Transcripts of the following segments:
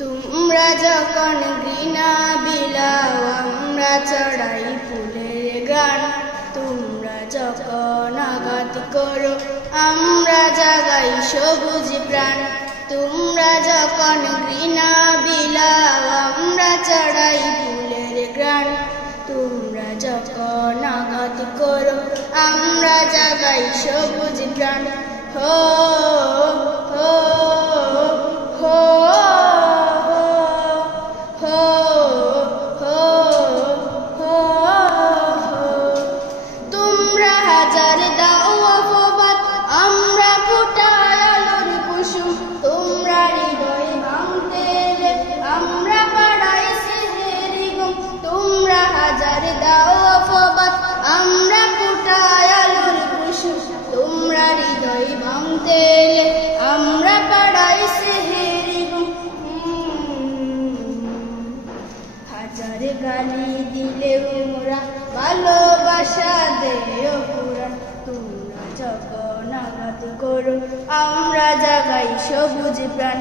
তোমরা যখন ঘৃণা বিলাও আমরা চড়াই ফুলের গান, তোমরা যখন আঘাত করো আমরা জাগাই সবুজ প্রাণ। তোমরা যখন ঘৃণা বিলাও আমরা চড়াই ফুলের গান, তোমরা যখন আঘাত করো আমরা জাগাই সবুজ প্রাণ। হো হো হো হো হো হো তোমরা হাজার দাও অপবাদ আমরা ফুটাই আলোর কুসুম। তোমরা হৃদয় ভাঙতে এলে আমরা পাড়াই সেহেরি ঘুম। তোমরা হাজার দাও অপবাদ আমরা ফুটাই আলোর কুসুম। তোমরা হৃদয় ভাঙতে এলে আমরা পাড়াই সেহেরি ঘুম। হাজার গালি দিলেও মোরা ভালোবাসা দেও পুরাণ। তোমরা যখন আঘাত করো আমরা জাগাই সবুজ প্রাণ।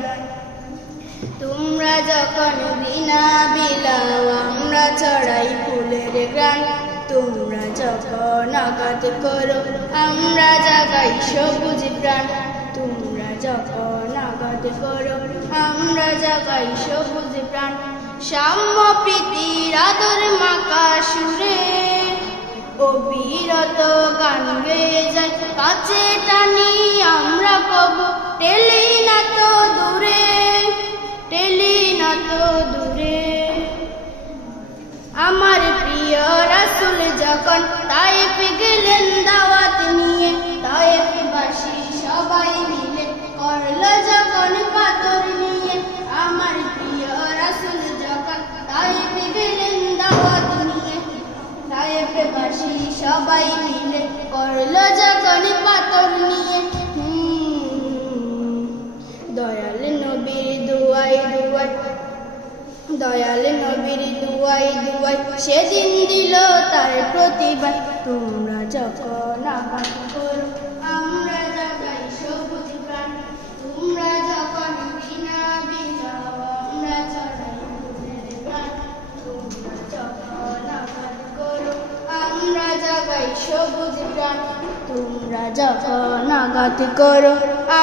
তোমরা যখন ঘৃণা বিলাও আমরা চড়াই ফুলের গান, তোমরা যখন আঘাত করো আমরা জাগাই সবুজ প্রাণ। তোমরা যখন আঘাত করো আমরা জাগাই সবুজ প্রাণ। সাম্য প্রীতির আদর মাখা সুরে অবিরত গান গেয়ে যায়, কাছে টানি আমরা কবু টেলি না তো দূরে, টেলি না তো দূরে। আমার প্রিয় রাসূল যখন তায়েফ গেলেন দাওয়াত নিয়ে, তায়েফবাসী সবাই মিলে করলো যখন পাথর নিয়ে। আমার প্রিয় রাসূল যখন তায়েফ গেলেন দাওয়াত নিয়ে, তায়েফবাসী সবাই মিলে করলো যখন পাথর নিয়ে। দয়াল নবীর দুয়াই দুয়াই, দয়াল নবীর দুয়াই দুয়াই সেদিন দিল তার প্রতিবাদ। তোমরা যখন আঘাত করো আমরা জাগাই সবুজ প্রাণ। তোমরা যখন ঘৃণা বিলাও আমরা চড়াই ফুলের গান, তোমরা যখন আঘাত করো আমরা জাগাই সবুজ প্রাণ। তোমরা যখন আঘাত করো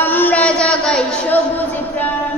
আমরা জাগাই সবুজ প্রাণ।